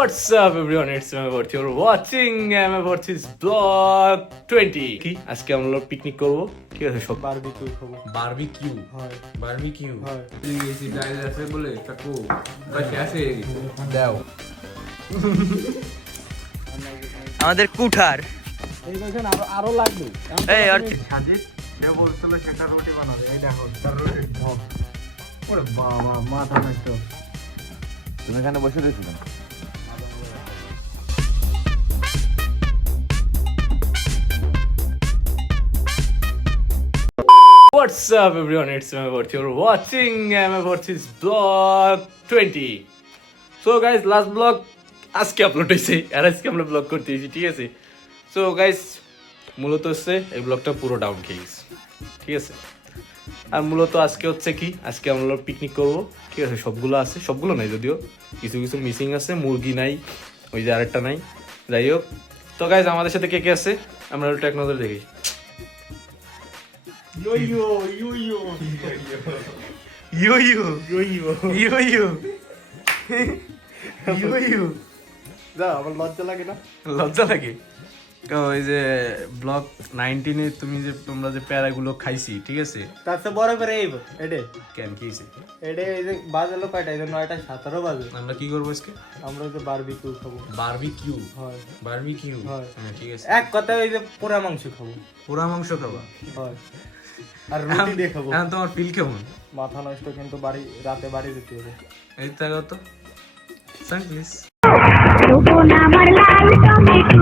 What's up everyone, it's Amavorth. You're watching Amavorth's vlog 20 কি আজকে আমরা পিকনিক করব, ঠিক আছে? সব বারবিকিউ খাবো। বারবিকিউ হয় বারবিকিউ হয় এসি ডাইল আছে বলে কাকু কাছে আসে দাও আমাদের কুঠার এই দেখেন আরো লাগবে। এই আর সাজিদ সে বলছিল সেটা রুটি বানাবে, এই দেখো তার রুটি ঢক। ওরে বাবা মাথা নষ্ট। তুমি এখানে বসে রয়েছো কেন? What's up everyone, it's Amavorth. You're watching Amavorth's vlog 20 So guys, last vlog আজকে আপলোড হয়েছে আর আজকে আমরা ব্লগ করতেছি, ঠিক আছে? সো গাইস, মূলত হচ্ছে এই ব্লগটা পুরো ডাউন খেয়ে গেছে, ঠিক আছে? আর মূলত আজকে হচ্ছে কি, আজকে আমরা পিকনিক করব, ঠিক আছে? সবগুলো আছে, সবগুলো নাই যদিও, কিছু কিছু মিসিং আছে, মুরগি নাই, ওই যে আরেকটা নাই, যাই হোক। তো গাইস, আমাদের সাথে কে কে আছে আমরা একটু এক নজর দেখি। ইয়ো ইয়ো ইয়ো ইয়ো ইয়ো ইয়ো ইয়ো ইয়ো ইয়ো ইয়ো যা, আমার লজ্জা লাগে না? লজ্জা লাগে। ওই যে ব্লগ 19-এ তোমরা যে প্যারাগুলো খাইছি, ঠিক আছে? তার চেয়ে বড় করে এই এডে কেন কি হয়েছে? এডে এই যে বাজলো কয়টা? এই যে 9:17 বাজে। আমরা কি করবো আজকে? আমরা ওই যে বারবিকিউ খাবো। বারবিকিউ হয় বারবিকিউ হয় হ্যাঁ ঠিক আছে। এক কথায় ওই যে পোড়া মাংস খাবো। পোড়া মাংস খাবা? হয় আর রুটি দিয়ে খাবো। এখন তোমার ফিল কেমন? মাথা নষ্ট, কিন্তু রাতে বাড়ি যেতে হবে। এই তাকাও তো সান প্লিজ। আমার লাল টমেটো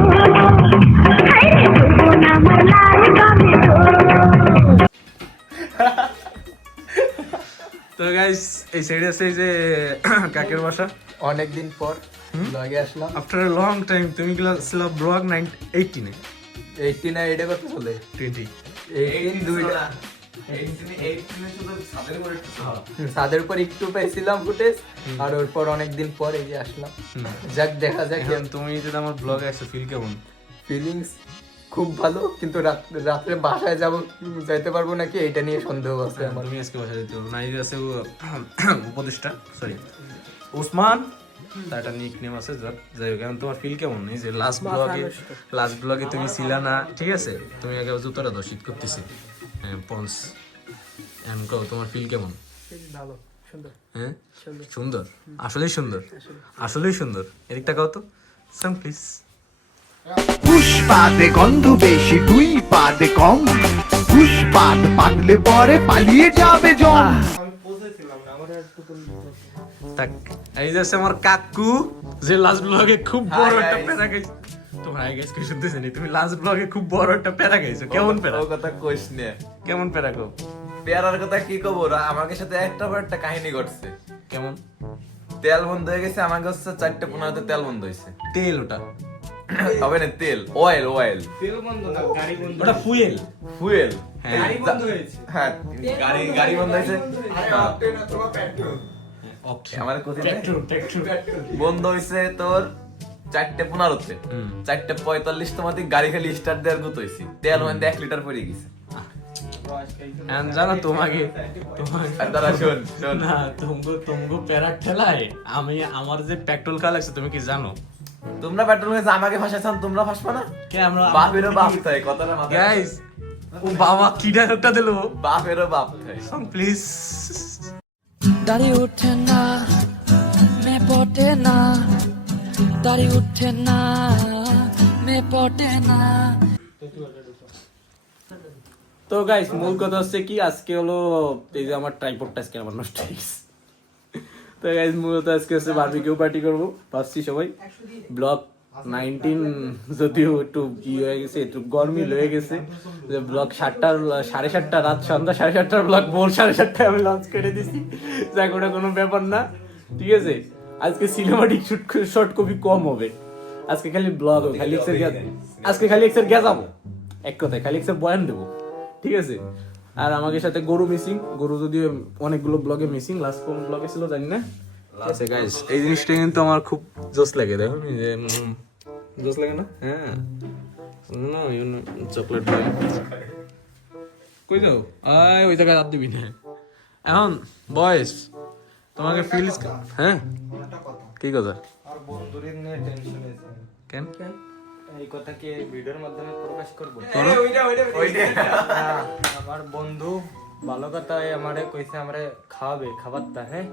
হায়রে আমার লাল টমেটো। তো গাইস, এই সাইডে আছে এই যে কাকের বাসা। অনেকদিন পর ব্লগে আসলাম। আফটার এ লং টাইম তুমি ছিল ব্লগ 18-এ 18 না এটা কত চলে 20 18 দুইটা ছাদের উপর একটু পাইছিলাম ফুটেজ, আর ওর পর অনেকদিন পর এই যে আসলাম। যাক দেখা যাক। এখন তুমি যদি আমার ব্লগে আসো, ফিল কেমন? ফিলিংস খুব ভালো, কিন্তু রাত্রে বাসায় যাইতে পারবো নাকি এইটা নিয়ে সন্দেহ আছে আমার। তুমি আজকে বাসা যেতে পারো না। এই যে আছে উপদেষ্টা, সরি ওসমান, তার একটা নিক নেম আছে। যাই হোক, এখন তোমার ফিল কেমন? এই যে লাস্ট ব্লগে তুমি ছিলা না, ঠিক আছে? তুমি আগে জুতোটা দাও, শীত করতেছে। হ্যাঁ পন্স, এখন কও তোমার ফিল কেমন? ভালো, সুন্দর। হ্যাঁ সুন্দর, আসলেই সুন্দর, আসলেই সুন্দর। এদিকটা কাও তো সাম প্লিজ। পুষ্পাতে গন্ধ বেশি, দুই পাতে কম। পুষ্পাত পাতলে পরে পালিয়ে যাবে জম। আমি পৌঁছেছিলাম না, আমার একটু তাক, এই যে আছে আমার কাকু, যে লাস্ট ব্লগে খুব বড় একটা প্যারা গাইছে। তোমার আই গাইস কি শুনতেছ নি? তুমি লাস্ট ব্লগে খুব বড় একটা প্যারা গাইছো। কেমন প্যারা? ও কথা কইস নে। কেমন প্যারা কও? পেয়ারার কথা কি কব? আমাদের সাথে একটা পর একটা কাহিনী ঘটছে। কেমন? তেল বন্ধ হয়ে গেছে, আমাকে হচ্ছে 4:15 তেল বন্ধ হয়েছে। তেল? ওটা হবে না, তেল অয়েল তেল বন্ধ না, গাড়ি বন্ধ। ওটা ফুয়েল। ফুয়েল। হ্যাঁ গাড়ি বন্ধ হয়েছে। হ্যাঁ, গাড়ি বন্ধ হয়েছে। হ্যাঁ, আমার কোথায় বন্ধ হয়েছে তোর 4:15-তে। 4:45 তোমাদের গাড়ি খালি স্টার্ট দেওয়ার গুত হয়েছে। তেল মানে 1 লিটার পড়ে গেছে। জানো তোমাকে আর দাদা শোন না, তোমাকে প্যারা ঠেলায় আমার যে পেট্রোল খাওয়া লাগছে, তুমি কি জানো? তোমরা পেট্রোল হয়েছে, আমাকে ফাঁসাইছান, তোমরা ফাঁসবা না? আমরা বাপেরও বাপ থাকে, কথাটা মাথায় রাখো। গাইস, ও বাবা কি ডায়লগটা দিলো? বাপেরও বাপ থাকে। Song please. দাড়ি উঠে না মে পটে না, দাড়ি উঠে না মে পটে না। তো গাইস, মূল কথা হচ্ছে কি, আজকে হলো এই যে আমার ট্রাইপডটা আজকে আমার নষ্ট হয়ে গেছে। তো গাইস, মূলত আজকে হচ্ছে বারবিকিউ পার্টি করবো ভাবছি সবাই। ব্লগ 19 যদিও একটু হয়ে গেছে, একটু গরমিল হয়ে গেছে, যে ব্লগ 7:30 রাত সন্ধ্যা 7:30 ব্লগ ভোর 7:30 আমি লঞ্চ করে দিছি। যাক, ওটা কোনো ব্যাপার না, ঠিক আছে? আজকে সিনেমাটিক শর্ট কপি কম হবে, আজকে খালি ব্লগ, খালি আজকে খালি এক্সের গেজাবো, এক কথায় খালি এক্সের বয়ান দেবো, ঠিক আছে? আর আমাদের সাথে গরু মিসিং, গরু যদিও অনেকগুলো ব্লগে মিসিং, লাস্ট কোন ব্লগে ছিল জানি না। ঠিক আছে গাইস, এই জিনিসটা কিন্তু আমার খুব জোস লাগে, দেখো যে জোস লাগে না? হ্যাঁ না, চকলেট কই যাও? আয় ওই জায়গায় হাত দিবি না। এখন বয়েস, তোমাকে ফিল, হ্যাঁ কি কথা? বন্ধুদের নিয়ে টেনশন আছে। কেন এই কথা কি ভিডিওর মাধ্যমে প্রকাশ করবো? ওইটা আমার বন্ধু ভালো কথা আমারে কইছে আমারে খাওয়াবে খাবারটা, হ্যাঁ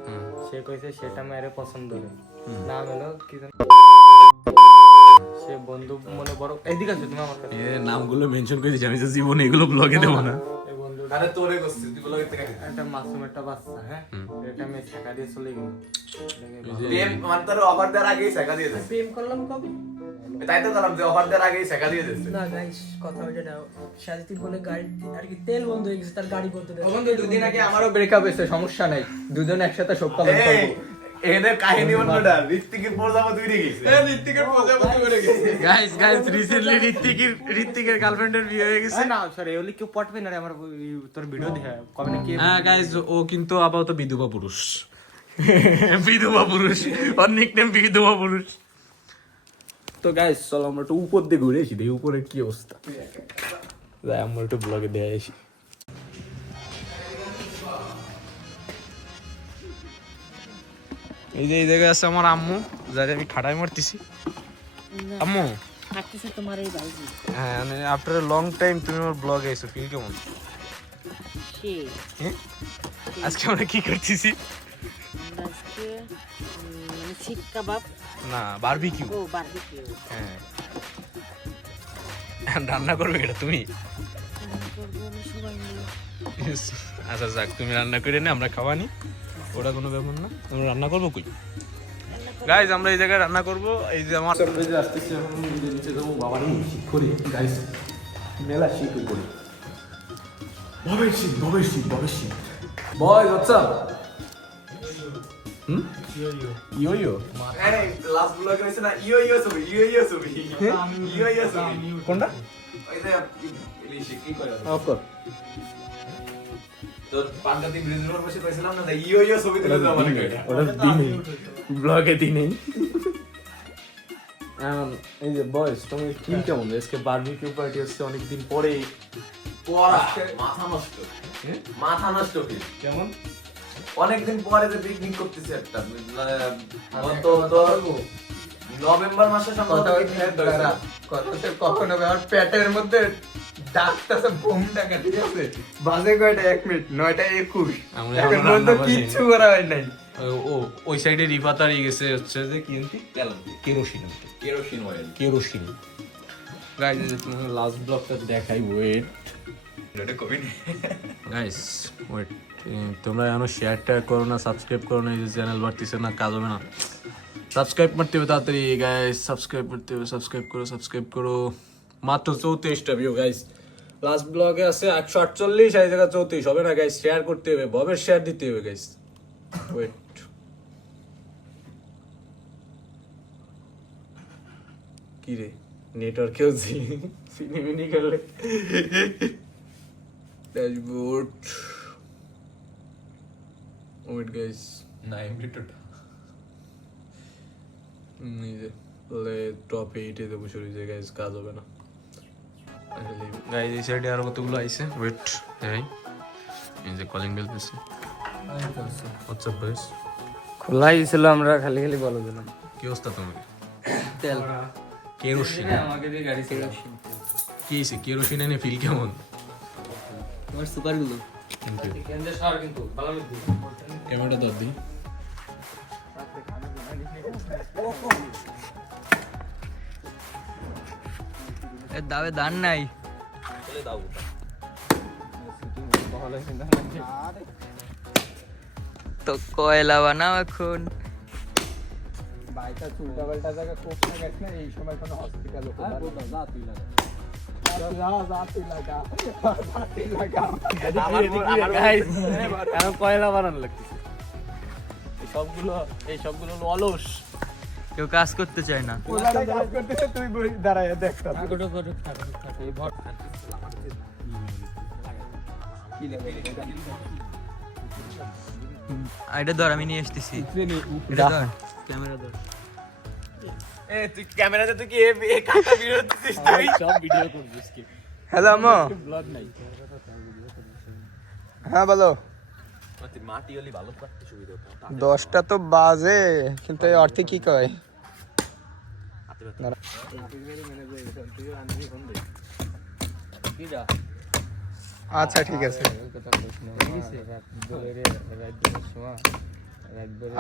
সে কইছে সেটা মেরে পছন্দ করে, নাম হলো কি জানো, সে বন্ধু মনে বড় এইদিকে আছে তুমি আমার কাছে, নামগুলো মেনশন করে দিচ্ছি, আমি তো জীবনে এগুলো ব্লগে দেবো না। এই বন্ধু আরে তোরে করছিস তুই বলে থেকে একটা মাসুম একটা বাচ্চা, হ্যাঁ এটা আমি ছেকা দিয়ে চলে গেল। প্রেম মানে তোর অফার দেওয়ার আগেই শেখা দিয়ে দিয়েছে। প্রেম করলাম কবে? তাই তো করলাম যে অফার দেওয়ার আগেই শেখা দিয়ে দিয়েছে। না গাইস, কথা ওইটা না। সাজিতির বলে গাড়ি আর কি তেল বন্ধ হয়ে গেছে, তার গাড়ি করতে দেয়। বন্ধু দুদিন আগে আমারও ব্রেকআপ হয়েছে, সমস্যা নাই, দুজন একসাথে শোক পালন করবো। এদের কাহিনী অন্যটা, ঋত্বিকের প্রজাপতি উড়ে গেছে। ঋত্বিকের প্রজাপতি বেড়ে গেছে। গাইস রিসেন্টলি ঋত্বিকের গার্লফ্রেন্ডের বিয়ে হয়ে গেছে। না সরি, এগুলি কেউ পটবে না রে, আমার তোর ভিডিও দেখে কবে না কি। হ্যাঁ গাইস, ও কিন্তু আপাতত বিধবা পুরুষ। বিধবা পুরুষ, ওর নিকনেম বিধবা পুরুষ। তো গাইস চলো আমরা একটু উপর দিয়ে ঘুরে আসি, দেখি উপরের কি অবস্থা। যাই আমরা একটু ব্লগে দিয়ে আসি। এই যে এই জায়গায় আছে আমার আম্মু, যারে আমি খাটাই মারতেছি। আম্মু থাকতেছে তোমার এই ভাই। হ্যাঁ, মানে আফটার লং টাইম তুমি আমার ব্লগে এসো, ফিল কেমন? সে হ্যাঁ? আজকে আমরা কি করতেছি? আমরা আজকে মানে শিক কাবাব, না, বারবিকিউ। ও বারবিকিউ হ্যাঁ, রান্না করবে এটা তুমি? করবো আমরা সবাই মিলে। আচ্ছা যাক, তুমি রান্না করে নে, আমরা খাওয়ানি, ওটা কোনো ব্যাপার না। আমরা রান্না করবো কই? গাইজ আমরা এই জায়গায় রান্না করবো। এই যে আমার আসতেছি, এখন নিচে যাবো, বাবারই শীত করি গাইজ, মেলা শীত করি, ববের শীত। বয় আচ্ছা ইয়ো এই লাস্ট ব্লগে হইছে না ইয়ো ছবি। কোনটা? ওই যে ইলিশে কি করে অফ কর। তোর পান্ডাতি ব্রিজের উপর বসে কইছিলাম না ইয়ো ছবি তুলে দাও মানে কইটা। ওটা দিনেই ব্লগে দিনেই। এই যে বয়স, তুমি কি কেমন? আজকে বারবিকিউ পার্টি হচ্ছে অনেকদিন পরে। পড়া মাথা নষ্ট কি কেমন? অনেকদিন পরে যে পিকনিক করতেছি একটা গত নভেম্বর মাসে সম্ভবত কখনো আমার পেটের মধ্যে ডাকতেছে বোমটা, ঠিক আছে? বাজে কয়টা 1 মিনিট 9:21, আমরা এখন এখন পর্যন্ত রান্না বান্না কিচ্ছু করা হয় নাই। ও ওই সাইডে রিফাতারি গেছে হচ্ছে যে কি কেরোসিন গাইস। লাস্ট ব্লগটা দেখাই, ওয়েট গাইস ওয়েট। তোমরা এখনো শেয়ারটা করো না, সাবস্ক্রাইব করো না, এই যে চ্যানেল বাড়তেছে না, কাজ হবে না। সাবস্ক্রাইব করতে হবে তাড়াতাড়ি গাইস, সাবস্ক্রাইব সাবস্ক্রাইব করো। মাত্র 34টা ভিউ গাইস। লাস্ট ব্লগে আছে 148, এই জায়গা 34 হবে না গাইস। শেয়ার করতে হবে, ববের শেয়ার দিতে হবে গাইস। ওয়েট, কি রে নেটওয়ার্কেও সিনেমিনি করলে ড্যাশবোর্ড। ওয়েট গাইস, না এমবিটোটা এই যে প্লে টপ 8 এ দেবো, শুরু হয়ে গাইস, কাজ হবে না গাইস। এই সাইডে আর কতগুলো আইছে, ওয়েট এই যে কলিং বেল দিছে। হোয়াটসঅ্যাপ গাইস, খোলাই ছিল, আমরা খালি বলে দিলাম। কি অবস্থা তোমার? তেল কেরোসিন আমাকে দিয়ে গাড়ি ছিল। কি হইছে? কেরোসিন এনে ফিল কেমন? তোমার সুপার গুলো কিন্তু কেন্দ্র শহর কিন্তু ভালো লাগবে। ক্যামেরাটা ধর দি। দাবে দান নাই তো কয়লা বানাও এখন। বাইকটা চুলটা পাল্টা জায়গা কোপ না গেছে না, এই সময় কোনো হসপিটাল কয়লা বানানো লাগতেছে। এই সবগুলো অলস, কেউ কাজ করতে চায় না। কাজ করতেছে, তুই দাঁড়ায় দেখ। এটা ধর, আমি নিয়ে আসতেছি। ক্যামেরা ধর। এ তুই ক্যামেরাতে তুই কি এ কাটা ভিডিও দিছিস তুই? সব ভিডিও করছিস কি? হ্যালো আম্মু। ব্লগ নাই। হ্যাঁ বলো। মাটি হলি ভালো করতে সুবিধা হতো। 10টা তো বাজে, কিন্তু এই অর্থে কি কয়? আচ্ছা ঠিক আছে,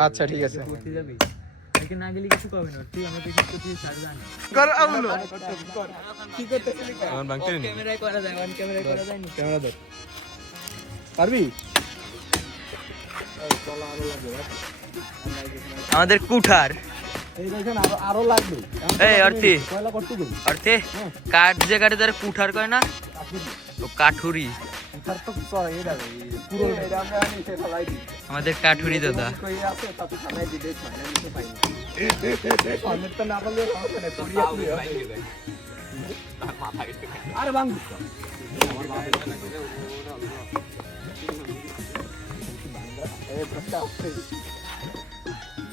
আচ্ছা ঠিক আছে। না গেলে কিছু পাবি না তুই আমাকে কিছু তুই ছাড় জানি কর আমলো ক্যামেরায় করা যায় ওয়ান ক্যামেরায় করা যায় না ক্যামেরা দেখ পারবি? আমাদের কুঠার এই দেখেন আরো লাগবে। এই অর্থি কয়লা করতে দেব অর্থে কাঠ যে কাটে তার কুঠার কয় না, ও কাঠুরি। তার তো সর এটা পুরো এটা আমরা আমি সে ফলাই দিই আমাদের কাঠুরি দাদা। কই আছে তাতে খানাই দিতে মানে নিতে পাই না অনেক তো না বললে সমস্যা নেই তোর আরে বাং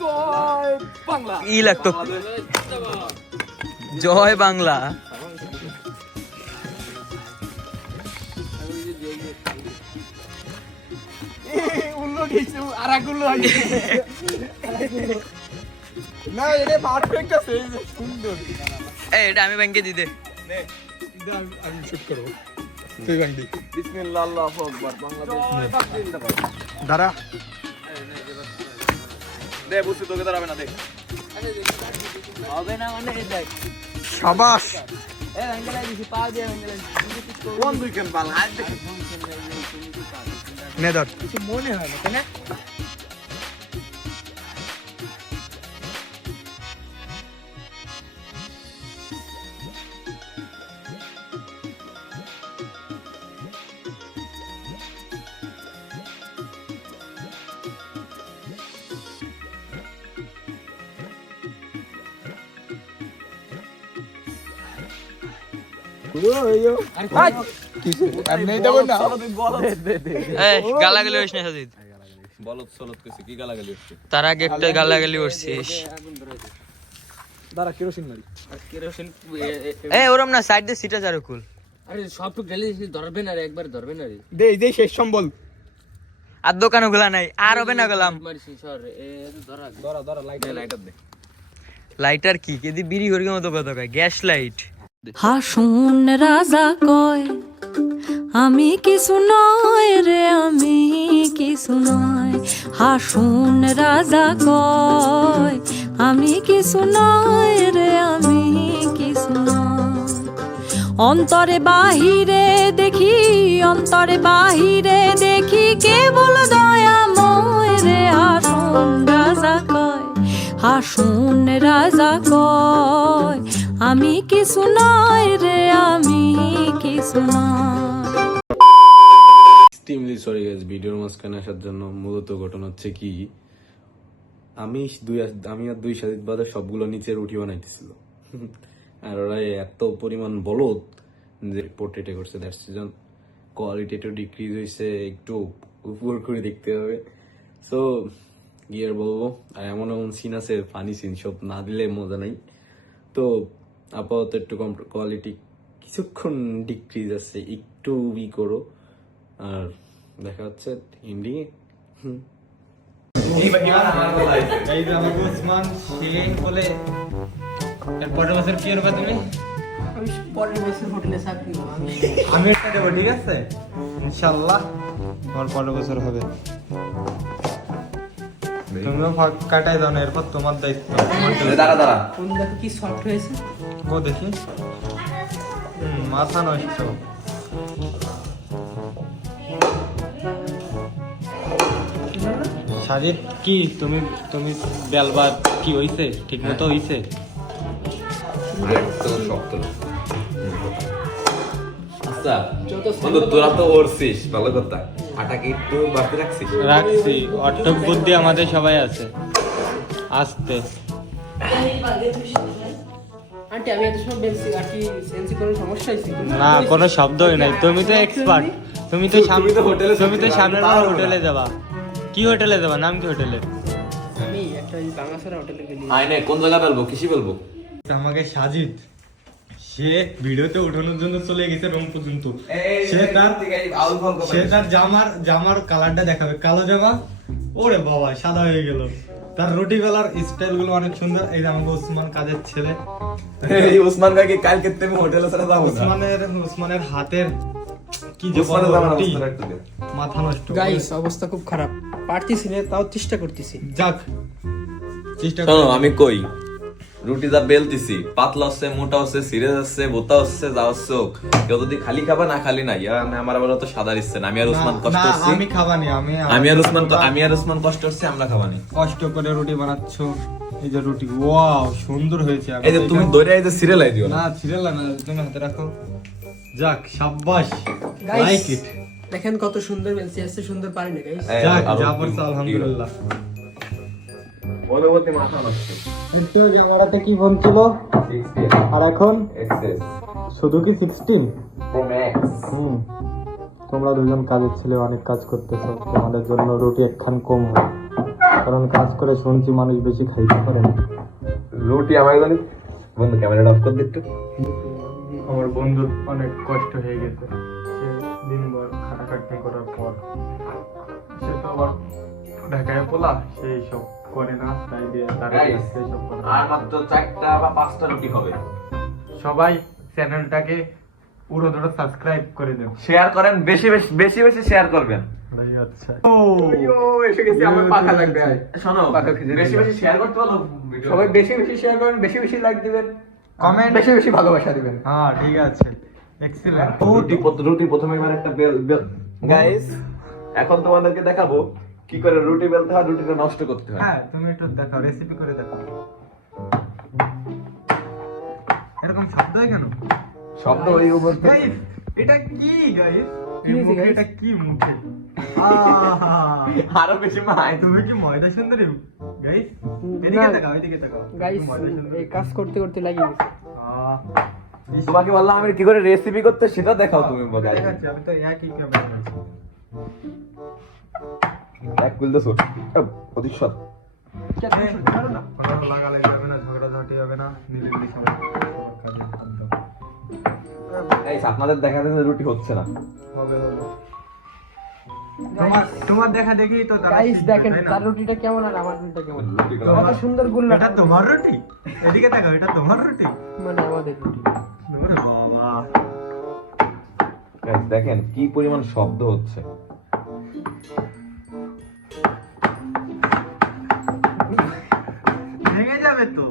জয় বাংলা ই লাগতো জয় বাংলা। উল্লো গেছে আর এক উল্লো হয়ে গেছে না এটা পারফেক্ট আছে সুন্দর। এই এটা আমি ব্যাংকে দিতে আমি শুট করব, তুই ব্যাংক দি। বিসমিল্লাহ আল্লাহু আকবার বাংলাদেশ জিন্দাবাদ। দাঁড়া দে বুঝছি তোকে দাঁড়াবে না, দেখ হবে না মানে এই দেখ শাবাশ। এই অ্যাঙ্গেলে দিছি পা দিয়ে অ্যাঙ্গেলে কোন দুই কেন বাল হাত দেখি নে ধর। কিছু মনে হয় না তাই না? কিছু এমনি দেব না। এই গালাগালি হইছ না সাজিদ, বলত সলত কইছে কি গালাগালি হচ্ছে। তার আগে একটা গালাগালি করছিস। দাঁড়া কেরোসিন মারি। কেরোসিন এই ওরম না, সাইড দিয়ে সিটা চারু কুল। আরে সব তো ঢেলে দিছি ধরবে না রে, একবার ধরবে না রে। দে দে শেষ সম্বল। আর দোকানও খোলা নাই, আর হবে না গেলাম। মারছি সর এ ধরা ধরা লাইটার দে লাইটার কি কেদি বিড়ি ঘুরি মতো কথা কয়, গ্যাস লাইট। হাসুন রাজা কয় আমি কিছু নয় রে, আমি কিছু নয়। হাসুন রাজা কয় আমি কিছু নয় রে, আমি কিছু নয়। অন্তরে বাহিরে দেখি, অন্তরে বাহিরে দেখি কেবল দয়াময় রে। হাসুন রাজা কয়, হাসুন রাজা কয় আমি কিছু নয় রে, আমি কিছু নয়। এক্সট্রিমলি সরি গাইস ভিডিওর মাঝখানে আসার জন্য। মূলত ঘটনা হচ্ছে কি, আমি আর দুই সাজিদ বাদে সবগুলো নিচের উঠি বানাইতেছিল আর ওরা এত পরিমাণ বলদ যে পোর্ট্রেটে করছে, দ্যাটস সিজন কোয়ালিটি একটু ডিক্রিজ হয়েছে, একটু উপর করে দেখতে হবে। সো গিয়ার বলবো, আর এমন এমন সিন আছে ফানি সিন, সব না দিলে মজা নাই। তো আপাতত একটু কম কোয়ালিটি কিছুক্ষণ ডিক্রিজ আছে, একটু ই করো। আর দেখা হচ্ছে হিন্দি। এই যে আমাকে উসমান সে বলে এর পরের বছর কি করবে তুমি? আমি পরের বছর হোটেলে চাকরি করব। আমি এটা দেবো, ঠিক আছে ইনশাআল্লাহ তোমার পরের বছর হবে। তুমিও ফাঁক কাটাই দাও না, এরপর তোমার দায়িত্ব। দাঁড়া দাঁড়া কোন দেখো কি সফট হয়েছে। ও দেখি মাথা নষ্ট। সাজিদ কি তুমি তুমি বেলবা কি হইছে, ঠিক মতো হইছে? আচ্ছা বন্ধু তোরা তো ওরছিস ভালো কথা, আটা কি একটু বাকি রাখছিস? রাখছি, অটক বুদ্ধি আমাদের সবাই আছে। আস্তে আন্টি আমি এত সময় বেলছি আর কি সেন্সি কোনো সমস্যা হয়েছে? না, কোনো শব্দই নাই। তুমি তো এক্সপার্ট, তুমি তো সামনের বার হোটেলে যাবা। কি হোটেলে যাবা, নাম কি হোটেলের? আমি একটা বাংলাদেশের হোটেলে গেলি। আইনে কোন জায়গা বলবো, কিসি বলবো? আমাকে সাজিদ সে ভিডিওতে ওঠানোর জন্য চলে গেছে রুম পর্যন্ত। সে তার জামার কালারটা দেখাবে, কালো জামা। ওরে বাবা সাদা হয়ে গেল। তার রুটি বেলার স্টাইল গুলো অনেক সুন্দর। এই যে আমাকে উসমান কাজের ছেলে, এই উসমান কাকে কালকে তুমি হোটেলে সাথে যাবো উসমানের হাতের কি যে উসমানের বড় জামার রুটি, অবস্থা একটু দে। মাথা নষ্ট। গাইস অবস্থা খুব খারাপ, পারতেছি না, তাও চেষ্টা করতেছি। যাক চেষ্টা শোনো আমি কই রুটি যা বেলতেছি পাতলা হচ্ছে, মোটা হচ্ছে, সিরে যাচ্ছে, বোতা হচ্ছে, যা হচ্ছে হোক। কেউ যদি খালি খাবা না খালি নাই, আমার আবার তো সাদা ইচ্ছে না। আমি আর উসমান কষ্ট না, হচ্ছি, আমি খাবানি, আমি আর উসমান কষ্ট হচ্ছে, আমরা খাবানি। কষ্ট করে রুটি বানাচ্ছো। এই যে রুটি, ওয়াও সুন্দর হয়েছে। আমি এই যে তুমি দৌড়ে এই যে সিরিয়াল দিও না, না ছিড়েলা না, তুমি হাতে রাখো। যাক শাবাশ, Guys, লাইক ইট। দেখেন কত সুন্দর বেলছি, এসে সুন্দর পারি না গাইস। এই যাক আরো যা কি- পড়ছে আলহামদুলিল্লাহ। অনুভূতি মাথা নষ্ট। ক্যামেরাতে কি ফোন ছিল? 16 আর এখন এক্সেস শুধু কি 16? Pro max. তোমরা দুজন কাজের ছেলে অনেক কাজ করতেছো, তোমাদের জন্য রুটি একখান কম হয়, কারণ কাজ করে শুনছি মানুষ বেশি খাইতে পারে না। রুটি আমার জানি বন্ধু ক্যামেরাটা অফ করে দিতে। আমার বন্ধুর অনেক কষ্ট হয়ে গেছে, সে দিনভর খাটাখাটনি করার পর সে তো আবার ঢাকায় পোলা, সেই সব করে না, তাই দিয়ে তার Guys, সেই সব করে না। আর মাত্র 4টা বা 5টা রুটি হবে। সবাই চ্যানেলটাকে পুরো ধরে সাবস্ক্রাইব করে দেন, শেয়ার করেন, বেশি বেশি শেয়ার করবেন। আচ্ছা এসে গেছি, আমার পাখা লাগবে। শোনো, বেশি বেশি শেয়ার করতে বলো ভিডিও। সবাই বেশি বেশি শেয়ার করেন, বেশি বেশি লাইক দিবেন, কমেন্ট বেশি বেশি ভালোবাসা দিবেন। হ্যাঁ ঠিক আছে, এক্সিলেন্ট। রুটি প্রথমে এবার একটা গাইস, এখন তোমাদেরকে দেখাবো কি করে রুটি বেলতে হয়, রুটিটা নষ্ট করতে হয়। হ্যাঁ তুমি একটু দেখাও, রেসিপি করে দেখাও। এরকম শব্দ হয় কেন? শব্দ ওই উপর থেকে। গাইস এটা কি গাইস? কি হয়েছে guys? এটা কি মুখে? আহা আরো বেশি মাই। তুমি কি ময়দা সুন্দরী গাইস? এদিকে তাকাও, এদিকে তাকাও। গাইস তুমি ময়দা সুন্দরী। এই কাজ করতে করতে লাগিয়ে গেছে। তোমাকে বললাম আমি কি করে রেসিপি করতে, সেটা দেখাও তুমি। ঠিক আছে, আমি তো একই ক্যামেরা আছি। এক কুল দছো প্রতিশত। কোনো লাগালাগি হবে না, ঝগড়াঝাটি হবে না, মিলেমিশে সবাই কাজে হাত দাও। গাইস আপনাদের দেখা যাচ্ছে রুটি হচ্ছে না। হবে হবে। তোমার দেখা দেখি তো তারা গাইস শিখবে, দেখেন তাই না? তার রুটিটা কেমন আর আমার রুটিটা কেমন, রুটিগুলো কত সুন্দর গুল্লা। এটা তোমার রুটি? এদিকে তাকাও, এটা তোমার রুটি? মানে আমাদের রুটি। ওরে বাবা, গাইস দেখেন কি পরিমাণ শব্দ হচ্ছে। ভেঙে যাবে তো,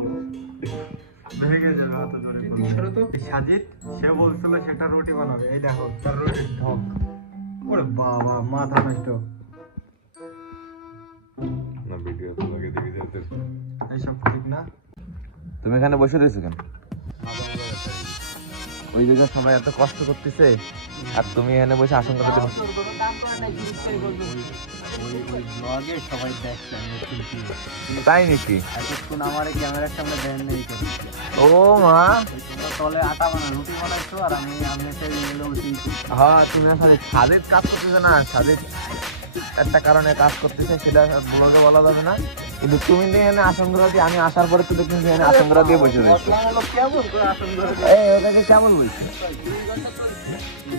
ভেঙে যাবে হাতে ধরে। সরো তো। এই সাজিদ সে বলছিল সেটা রুটি বানাবে, এই দেখো তার রুটির ঢক। ওরে বাবা, মাথা নষ্ট। না ভিডিও তো আগে দেখে যেতে। এইসব ঠিক না। তুমি এখানে বসে রয়েছো কেন? ওই জায়গায় সবাই এত কষ্ট করতেছে আর তুমি এখানে বসে আশঙ্কা করতে। সবাই দেখছে তাই নাকি? এতক্ষণ আমার ক্যামেরার সামনে দেন নেই তো। ও মা, তোমরা তলে আটা বানা রুটি বানাইছো আর আমি সেই এলো হ্যাঁ তুমি আসলে ছাদের কাজ করতেছে না, ছাদের একটা কারণে কাজ করতেছে, সেটা তোমাকে বলা যাবে না। কিন্তু তুমি তো এখানে আশঙ্কা দিয়ে, আমি আসার পরে তো দেখছি এখানে আশঙ্কা দিয়ে বসে রয়েছে। কেমন করে আসলে এই ওটাকে কেমন বলছে?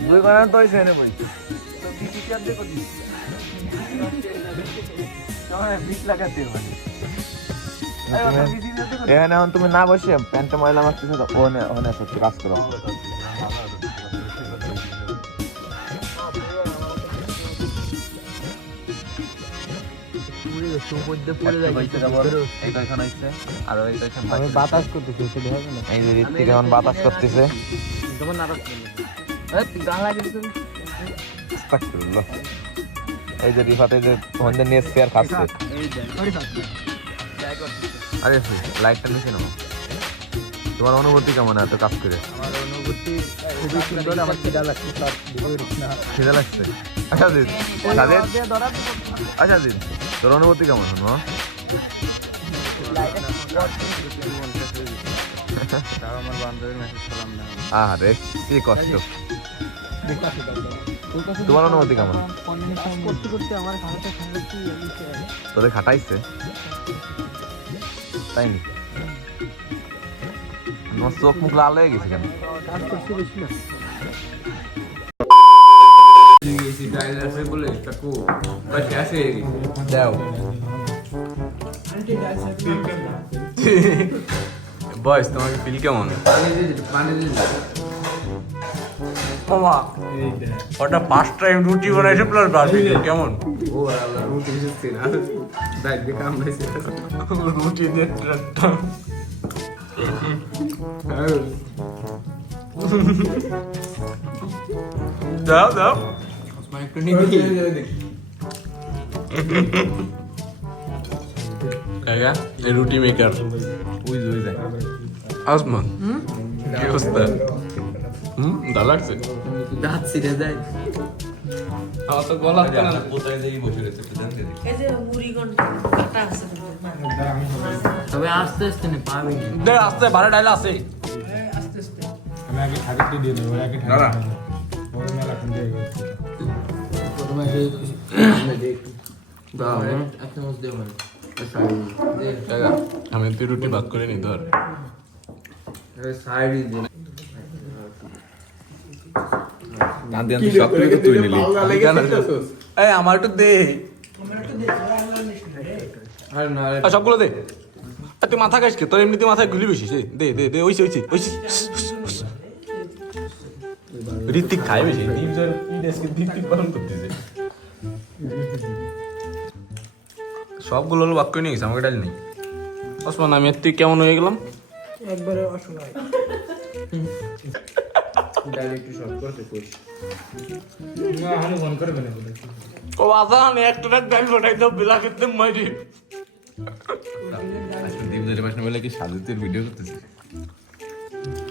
2 ঘন্টা তো হয়েছে এনে বলছে। এখানে এখন তুমি না বসে প্যান্টে ময়লা মারতেছো তো ওখানে সত্যি কাজ করো। আমি বাতাস করতেছি, সেটা হবে না। এই যে ঋত্বিক এখন বাতাস করতেছে। আস্তাগফিরুল্লাহ। এই যে রিফাত এই যে তোমাদের নিয়ে শেয়ার খাচ্ছে। আরে লাইটটা নিচে নাও। তোমার অনুভূতি কেমন এত কাজ করে? আমার অনুভূতি খুবই সুন্দর, আমার খিদা লাগছে। খিদে লাগছে? আচ্ছা দিন, আচ্ছা দিন, তোর অনুভূতি কেমন হলো? আমার বান্ধবীর মেসেজ করলাম না। আরে কি কষ্ট। তোমার অনুভূতি কেমন? করতে করতে আমার খাওয়াটা খাওয়াচ্ছি। তোরে খাটাইছে তাই নি? তোমার চোখ মুখ লাল হয়ে গেছে কেন? কাজ করছি বেশি না। দাও আন্টি ডাল সাথে বয়স তোমাকে ফিল কেমন মামা ওটা ফার্স্ট টাইম রুটি বানাইছে প্লাস বারবিকিউ কেমন ও আল্লাহ রুটি এসেছে না ব্যাগ দিয়ে কামড়াইছে রুটি দিয়ে ট্রাকটা দাও দাও এই রুটি মেকার ওই দেখ আসমান কি অবস্থা দা লাগছে দাঁত ছিঁড়ে যায় আমার তো গলা এই যে মুড়ি কাটা আছে তবে আস্তে আস্তে নে পাবি দে আস্তে বারে ডাইল আছে আস্তে আস্তে আমি আগে ঠাকুরকে দিয়ে দেবো আগে ঠাকুর ওর মেলা এখন দিয়ে গেছে আমি তুই রুটি ভাত করে নি ধর এই আমার একটু দে সবগুলো দে তুই মাথা খাইস কে তোর এমনিতে মাথায় গুলি বেশি দে দে দে ওইছে ওইছে ওইছে ঋত্বিক খায় বেশি ঋত্বিক পালন করতেছে সবগুলো হলো বাক্য নিয়ে গেছে আমাকে ডাল নেই ওসমান আমি আর তুই কেমন হয়ে গেলাম একবারে অসহায় আমি ফোন করবে না বলে ও আদা আমি একটা ডাল ফটাই দাও বিলা করতে মারি দীপ ধরে বাসনে বলে কি সাজুতের ভিডিও করতেছিস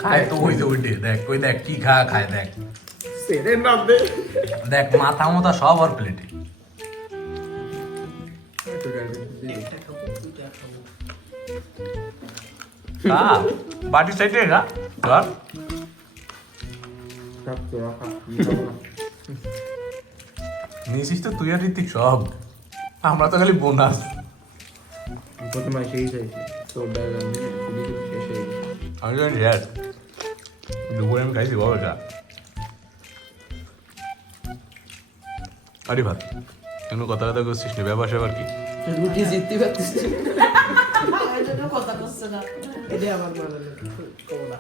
খায় তো ওই যে ওইটে দেখ ওই দেখ কি খায় দেখ সেরে না দে দেখ মাথা মাথা সব আর প্লেটে বাটি সাইডে গা ধর নিয়েছিস তো তুই আর ঋতিক সব আমরা তো খালি বোনাস প্রথমে সেই চাইছি তোর ব্যাগ আমি শেষ হয়ে গেছে আমি জানি রেড দুপুরে আমি খাইছি বাবা যা আরে ভাত কেন কথা কথা করছিস না ব্যাপার স্যাপার কি রুটি জিততে পারছিস কথা করছে না এটা আমার কবলা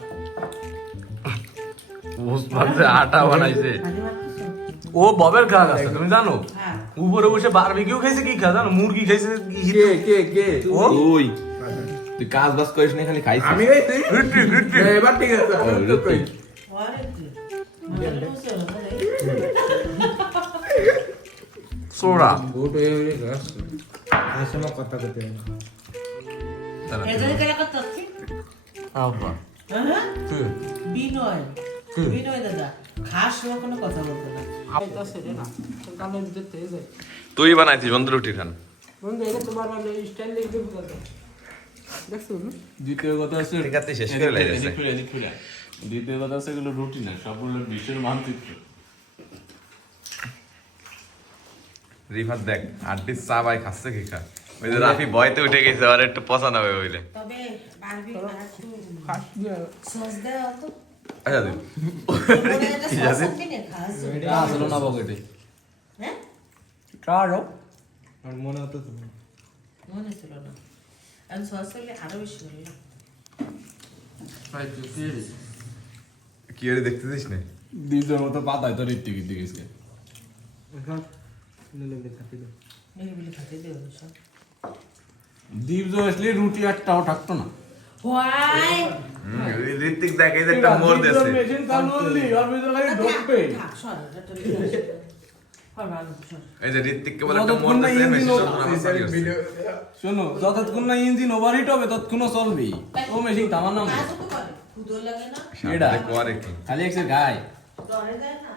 ওসমানে আটা বানাইছে ও ববের গা আছে তুমি জানো উপরে বসে বারবিকিউ খাইছে কি খা জানো মুরগি খাইছে কে ও ওই তুই কাজ বাজ করিস না খালি খাইছিস আমি এই তুই এবার ঠিক আছে সোরা গোট হয়ে গেলে গাছ আসলে কথা করতে হবে এদের কেন কথা হচ্ছে আব্বা হ্যাঁ তুই বিনয় বিনয় দাদা খাস সময় কোনো কথা বলতো না এটা সেরে না কালে দিতে তেজ যায় তুই বানাইছিস বন্ধু রুটি খান বন্ধু এটা তোমার মানে স্টাইল দেখবে বুঝাতে দেখছো না দ্বিতীয় কথা আছে ঠিক আছে শেষ করে লাইছে দ্বিতীয় কথা আছে এগুলো রুটি না সবগুলো বিশ্বের মানচিত্র রিফাত দেখ আড্ডি চা ভাই খাচ্ছে কি খা ওই যে রাফি বয়তে উঠে গেছে আর একটু পছন্দ হবে বলে তবে বারবি খাস দিয়ে সস দাও তো আচ্ছা দিন কি আছে কিনে খাস আসলো না পকেটে হ্যাঁ কারো আর মনে হতো তো মনে ছিল না আমি সস হলে আরো বেশি হলো কি করে দেখতেছিস না দ্বিতীয় মতো পাতায় তো ঋত্বিক গেছে নিরিবিলি খাতে দেও সব দীপ জো আসলে রুটি একটাও থাকতো না হোয়াই ঋত্বিক দেখ এই যে একটা মোর দেছে মেশিন চালু হলি আর ভিতরে খালি ঢোকবে সর এটা হয় ভালো সর এই যে ঋত্বিককে বলে একটা মোর দেছে মেশিন শোনো যতক্ষণ না ইঞ্জিন ওভারহিট হবে ততক্ষণ চলবে ও মেশিন আমার নাম কাজ তো করে খুদো লাগে না এটা করে কি খালি একটা গায় ধরে দেয় না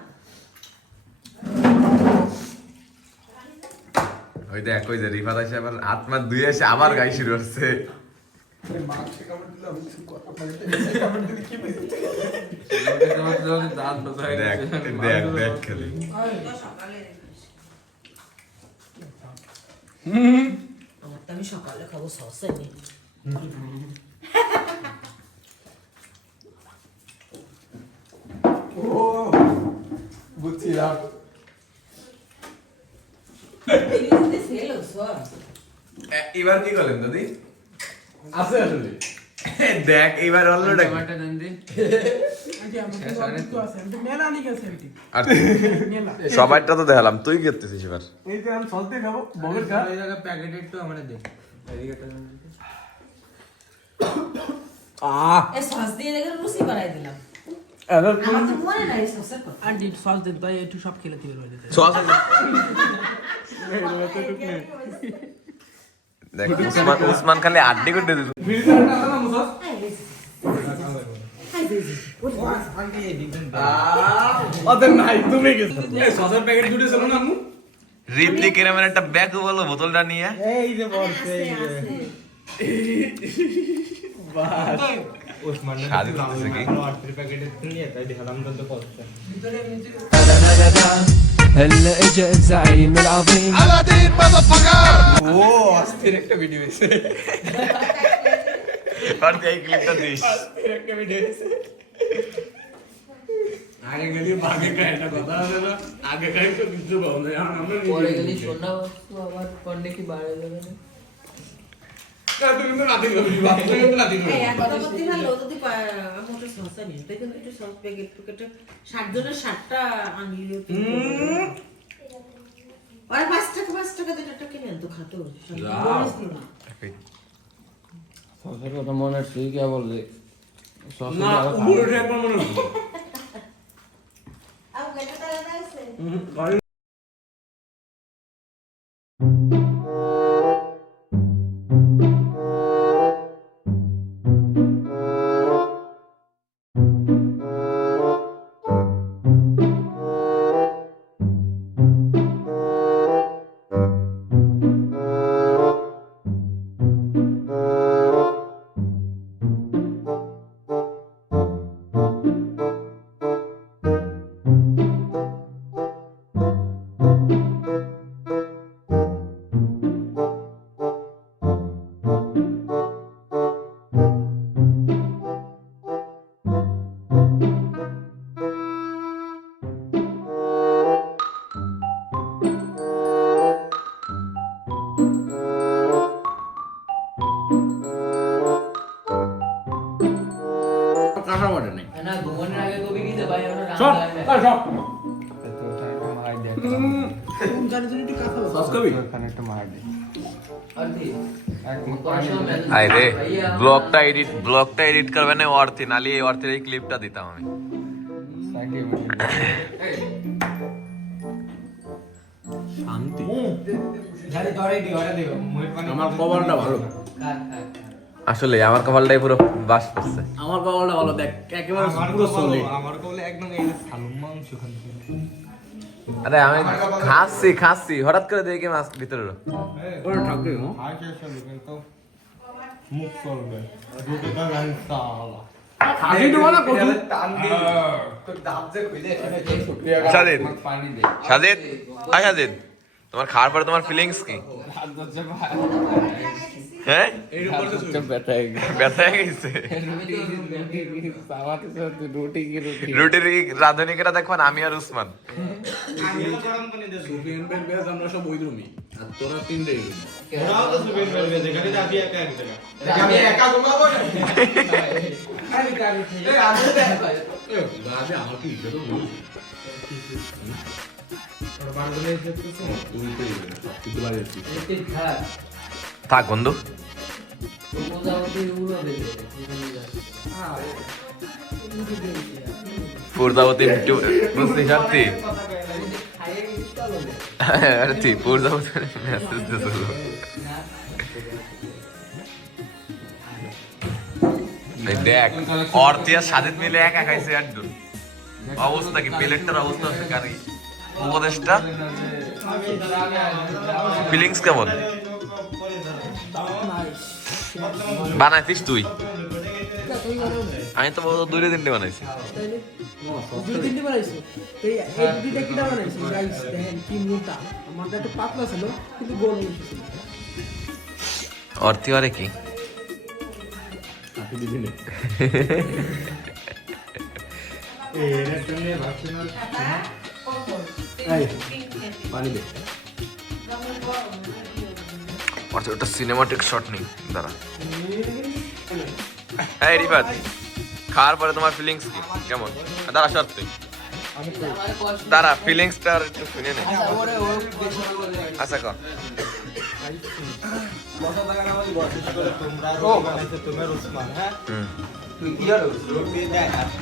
ওই দেখ ওই যে রিফাত আসে আবার আত্মা দুই এসে আবার গাই শুরু হচ্ছে দেখ দেখ দেখ খালি আমি সকালে খাবো সসে নেই বুঝছিলাম এবার কি করলেন দাদি? আছে আসলে দেখ এবার অল্লটা টমেটো দেন দি সবাইটা তো দেখালাম, তুই কি করতেছিস এবার? এই যে আমি সস দিয়ে খাবো বমের খা ওই জায়গা প্যাকেট একটু আমরা দে এই সস দিয়ে দেখে লুচি বানাই দিলাম। এবার আমার তো মনে নাই সসের কথা। আন্টি সস দেন তাই একটু সব খেলে তুই রয়ে যেতে। সস দেখ উসমান খালি আড্ডি করতে দিত। ওদের নাই তুমি গেছো এই সসের প্যাকেট দুটো ছিল না আম্মু রিতলি কেরামের একটা ব্যাগ বলো বোতলটা নিয়ে। এই যে বলছে এই যে বাস ওসমান স্বাদ করতেছে কি? ওয়াটার প্যাকেটে নিয়ে তাই দেখালাম তো করতে هلا اجا الزعيم العظيم ও অস্থির একটা ভিডিও হইছে আর এই ক্লিপটা দিস। অস্থির একটা ভিডিও হইছে আগে গেলি ভাগে কাটা কথা আছে না আগে কাই তো কিছু বল না আমরা পরে গেলি সোনা বস্তু আবার পড়লে কি বাড়ে যাবে না? তুমি তো রাতে গবি বাপ তুমি তো রাতে গবি এই এক কথা বলতে ভালো যদি মোটর সস আনি দেখুন একটু সস প্যাকেট প্যাকেটে 60 জনের 60টা আনলিও আরে 5 টাকা দিন একটা কিনে তো খাতো বলিস না সসের কথা মনে আছে কি বললে না পুরোটা একবার মনে হচ্ছে আর মেটা তালে আছে কাঁচা বাটা নেই না ঘুমানোর আগে কবি কি যে ভাই আমরা সব সব মার দে তুমি জানো তুমি একটু কথা বল সস খাবি ওখানে একটা মার দে আর দি আই রে ব্লগটা এডিট করবে না অর্থে, নালি এই অর্থের এই ক্লিপটা দিতাম আমি। শান্তি জানি ধরে দি ওরে দিও মুই পানি আমার কপালটা ভালো আসলে আমার কপালটাই পুরো বাস করছে। আমার কপালটা ভালো দেখ একেবারে পুরো সলিড আমার কোলে একদম এই সালুম মাংস খান আরে আমি খাচ্ছি হঠাৎ করে দেখি মাছ ভিতরে ওরে ঠাকুর হ্যাঁ আচ্ছা চলো কিন্তু মুখ চলবে দুটো তো রান্তা হলো খাসি দেবো না কত টান দি তো দাঁত যে খুলে সাজিদ পানি দে সাজিদ সাজিদ তোমার খাওয়ার পরে তোমার ফিলিংস কি? হ্যাঁ ব্যথা হয়ে গেছে। রুটির রাঁধুনিকেরা দেখবেন আমি আর উসমান। সুফিয়ান ভাই বেশ আমরা সব ওই রুমই আর তোরা তিনটেই রুম ওরাও তো সুবেন বলবে যেখানে যাবি একা এক জায়গা আমি একা ঘুমাবো না খালি গাড়ি এই রাতে রাজে আমার কি ইজ্জত বল তোর বাড়িতে এসে কিছু তুমি তো কিছু লাগে ঠিক খারাপ থাক বন্ধু। মোজামতি উড়াবে পূর্দাবতী বুঝতে পারছি খাইয়ে গেছিস চলো আরে তুই পূর্দাবতী মেসেজ দিয়েছিল। দেখ অর্থিয়া সাজিদ মিলে একা খাইছে একদম অবস্থা কি প্লেটটার অবস্থা কারি উপদেশটা ফিলিংস কেমন বানাইছিস তুই? আমি তো দুই তিনটে বানাইছি। দুই তিনটে বানাইছো এই এই দুইটা কিটা বানাইছো গাইস দেখেন কি মোটা আমারটা একটু পাতলা ছিল কিন্তু গোল হয়েছিল অর্থি আরে কি আপনি দিদি নে এর জন্য ভাবছিলাম এই পানি দে ওটা সিনেমাটিক শট নেই, দাঁড়া। হ্যাঁ রিফাত, খাওয়ার পরে তোমার ফিলিংস কি কেমন? দাঁড়া সত্যি, দাঁড়া ফিলিংসটা একটু শুনে নে। আচ্ছা কর। তোমার উসমান, হ্যাঁ তুই কি আর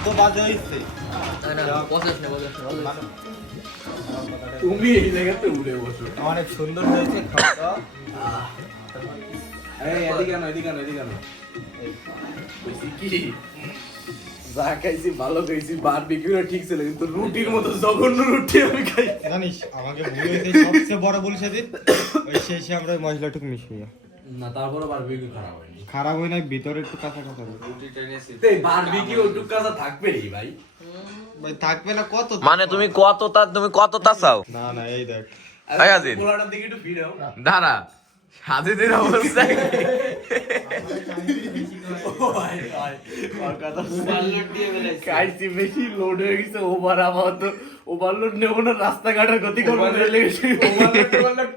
তো বাজে হইছে। তুমি এই জায়গাতে উড়ে বসো। অনেক সুন্দর হয়েছে খাওয়া। এই এদিকে আনো, এদিকে আনো, এদিকে আনো। বলছি কি যা খাইছি ভালো খাইছি, বারবিকিউটা ঠিক ছিল, কিন্তু রুটির মতো জঘন্য রুটি আমি খাই। জানিস আমাকে ভুল হয়েছে, সবচেয়ে বড় ভুল সেদিন ওই শেষে আমরা মশলাটুকু মিশিয়ে না, তারপরে বারবিকিউ খারাপ হয়নি। খারাপ হয় না, ভিতরে একটু কাঁচা কাঁচা এই বারবিকিউ ওটুক কাঁচা থাকবেই ভাই। ভাই থাকবে না কত? মানে তুমি কতটা চাও? না না, এই দেখ এই আজিজ, পোলাটার দিকে একটু ফিরাও। দাঁড়া, আজিজের অবস্থা কি? খাইছি বেশি, লোড হয়ে গেছে, ওভারলোড নেবো না, রাস্তাঘাটের গতি করবো না, লেগেছে।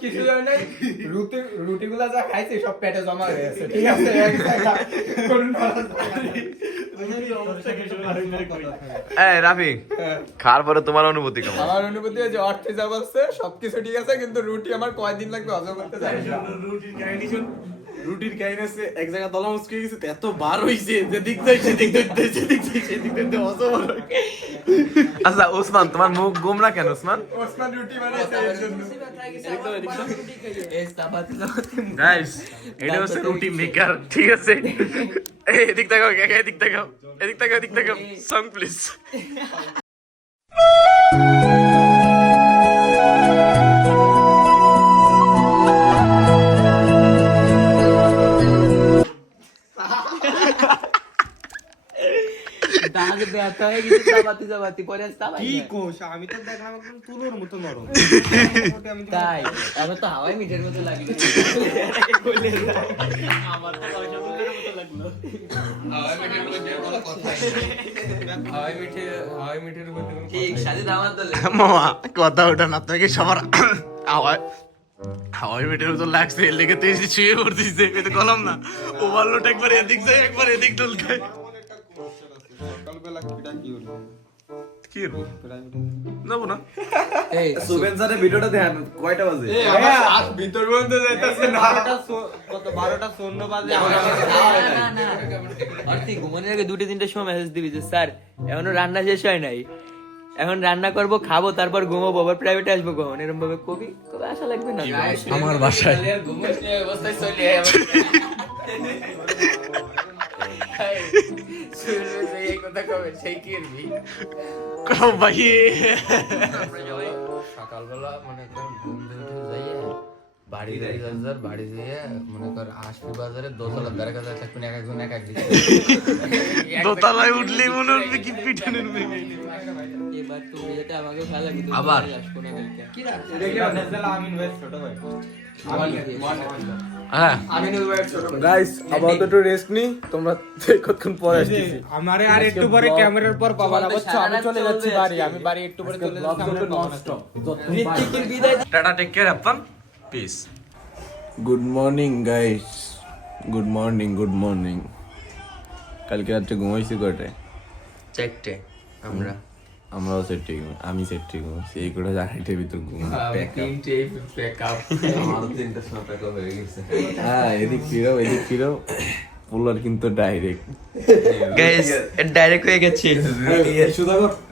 কিছু হয় নাই, রুটিগুলা যা খাইছে সব পেটে জমা হয়ে গেছে, ঠিক আছে? এক জায়গায় কোনো এই রাফি, খাওয়ার পরে তোমার অনুভূতি কেমন? আমার অনুভূতি যে অর্থে যা বলছে সবকিছু ঠিক আছে, কিন্তু রুটি আমার কয়দিন লাগবে হজম করতে জানি না। রুটির কাহিনী আছে, এক জায়গায় তলা মুচকে গেছে, এত বার হইছে যে দিক যাই সেদিক দেখতে অসম্ভব। আচ্ছা ওসমান, তোমার মুখ গোমরা কেন ওসমান? ওসমান রুটি বানাইছে এর জন্য। গাইস, এটা হচ্ছে রুটি মেকার, ঠিক আছে? এই এদিক তাকাও, এদিক তাকাও, এদিক তাকাও, এদিক তাকাও, সং প্লিজ। কি কোষ, আমি তো দেখলাম একদম তুলোর মতো নরম। তাই আমার তো হাওয়াই মিঠের মতো লাগে। আমার তো পয়সা বললে মতো লাগলো। হাওয়াই মিঠের মতো ঠিক সাথে দামার দলে মামা কথা ওটা না, আপনাকে সবার হাওয়াই মিটার তো লাগছে, এর লেগে তো এসে শুয়ে পড়তেছে। এটা কলম না, ওভারলোড একবার এদিক যায়, একবার এদিক ঢলকায়। সকালবেলা কিটা কি হলো? কি হলো? যাবো না। এই সুবেন্সারের ভিডিওটা দেখেন, কয়টা বাজে? ভিতর পর্যন্ত যাইতাছে না, 12টা 14 বাজে। অর্থি ঘুমানোর আগে 2-3টার সময় মেসেজ দিবি যে স্যার এখনো রান্না শেষ হয় নাই, এখন রান্না করবো, খাবো, তারপর ঘুমাবো, আবার প্রাইভেটে আসবো। কখন এরকম ভাবে কবি কবে আসা লাগবে না আমার বাসায় ভাই সকালবেলা মনে কর ঘুম থেকে উঠে যাইয়ে বাড়ি বাড়ি যেয়ে মনে কর আসবি বাজারে দোতলার দ্বারা কাছে থাকবেন, এক একজন এক এক দিকে দোতলায় উঠলেই মনে হচ্ছে কি পিঠানের মেয়ে। এবার তুমি যেটা আমাকে ভালো লাগে আবার? আসবো না কালকে। হ্যাঁ গাইস, আপাতত রেস্ট নি, তোমরা কতক্ষণ পরে আসতেছি। আমারে আর একটু পরে ক্যামেরার পর পাবা না, বুঝছো? আমি চলে যাচ্ছি বাড়ি, আমি বাড়ি একটু পরে চলে যাচ্ছি। ঋত্বিকের বিদায় tata, take care, have fun, peace. Good morning guys, good morning, good morning. কালকে রাত্রে ঘুমাইছি কয়টায়? 4টে আমরা আমরাও সেট আমি সেট ঘুমাইছি, এই করে 4টার ভিতর ঘুম। হ্যাঁ, এদিক ফিরো পোলার কিন্তু ডাইরেক্ট। গাইস ডাইরেক্ট হয়ে গেছে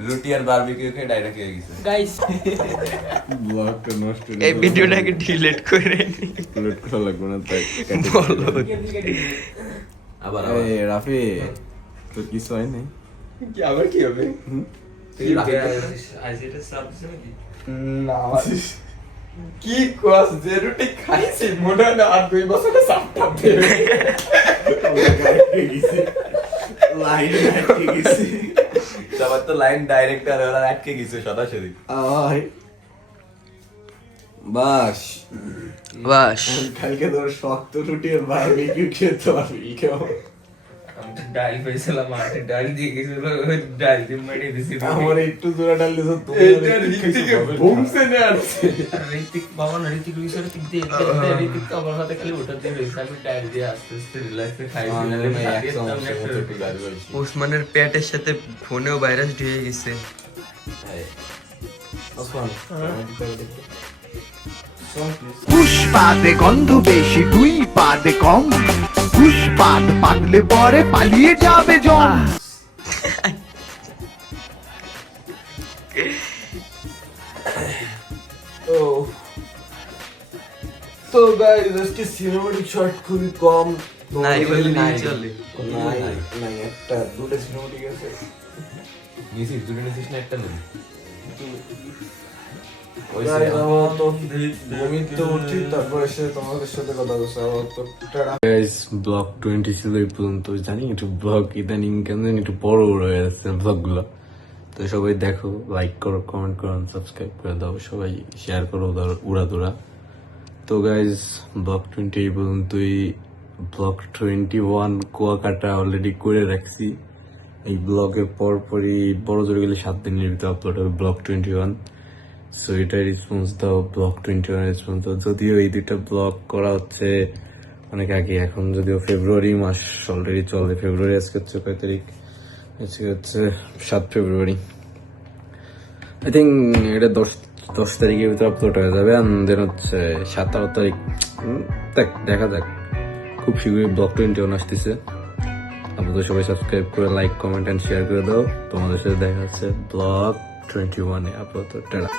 রুটি আর বারবিকিউ খেয়ে ডাইরেক্ট হয়ে গেছে। গাইস। ব্লগটা নষ্ট করে এই ভিডিওটাকে ডিলিট করে ডিলিট করা লাগবে না, তাই আবার এই রাফি, তোর কিছু হয় নাই? কি আবার কি হবে? কি কোস যে রুটি খাইছি মনে না, আর 2 বছরে সাপটা দেবে। সবার তো লাইন ডাইরেক্ট আর ওরা আটকে গেছে সরাসরি। বাস বাস কালকে তোর শক্ত রুটি আর বারবিকিউ খেতে পারবি কেমন? আমি তো ডাল পেয়েছিলাম, মাঠে ডাল দিয়ে গেছিল, ওই ডাল দিয়ে মেরে দিছি। আমার একটু জোড়া ডাল দিছো তুমি ঋতিক বাবা না, ঋতিক বিষয়ে ঋতিক দিয়ে ঋতিক তো আমার হাতে খালি ওটা দিয়ে রয়েছে, আমি ডাল দিয়ে আস্তে আস্তে রিল্যাক্সে খাইছি। ওসমানের পেটের সাথে ফোনেও ভাইরাস ঢুকে গেছে। পুষ্পাদে গন্ধ বেশি, দুই পাদে কম, পুষ্পাদ পাতলে পরে পালিয়ে যাবে জম। তো গাইস আজকে সিনেমাটিক শট খুবই কম, নাই বলে নিয়ে চলে। নাই একটা দুটো সিনেমাটিক আছে। নিয়েছিস দুটো, নিয়েছিস না একটা নেই? ব্লগ 20 ছিল এই পর্যন্ত। জানি একটু ব্লগ ইদানিং কেন জানি একটু বড় বড় হয়ে যাচ্ছে ব্লগ গুলো। তো সবাই দেখো, লাইক করো, কমেন্ট করো, সাবস্ক্রাইব করে দাও, সবাই শেয়ার করো উড়াদুরা। তো গাইজ ব্লগ 20 এই পর্যন্তই। ব্লগ 21 কুয়াকাটা অলরেডি করে রাখছি। এই ব্লগের পরপরই বড় জোরে গেলে 7 দিনের ভিতরে আপলোড হবে ব্লগ 21। সো এটা রেসপন্স দাও, ব্লগ 21 রেসপন্স দাও। যদিও এই দুইটা ব্লগ করা হচ্ছে অনেক আগে, এখন যদিও ফেব্রুয়ারি মাস অলরেডি চলে। ফেব্রুয়ারি আজকে হচ্ছে কয় তারিখ? আজকে হচ্ছে 7 ফেব্রুয়ারি। আই থিঙ্ক এটা 10 তারিখের ভিতরে আপলোড হয়ে যাবে। দেন হচ্ছে 17 তারিখ দেখা যাক। খুব শীঘ্রই ব্লগ 21 আসতেছে। আপনাদের সবাই সাবস্ক্রাইব করে লাইক, কমেন্ট এন্ড শেয়ার করে দাও। তোমাদের সাথে দেখা হচ্ছে ব্লগ 21 এ। আপাতত টাটা।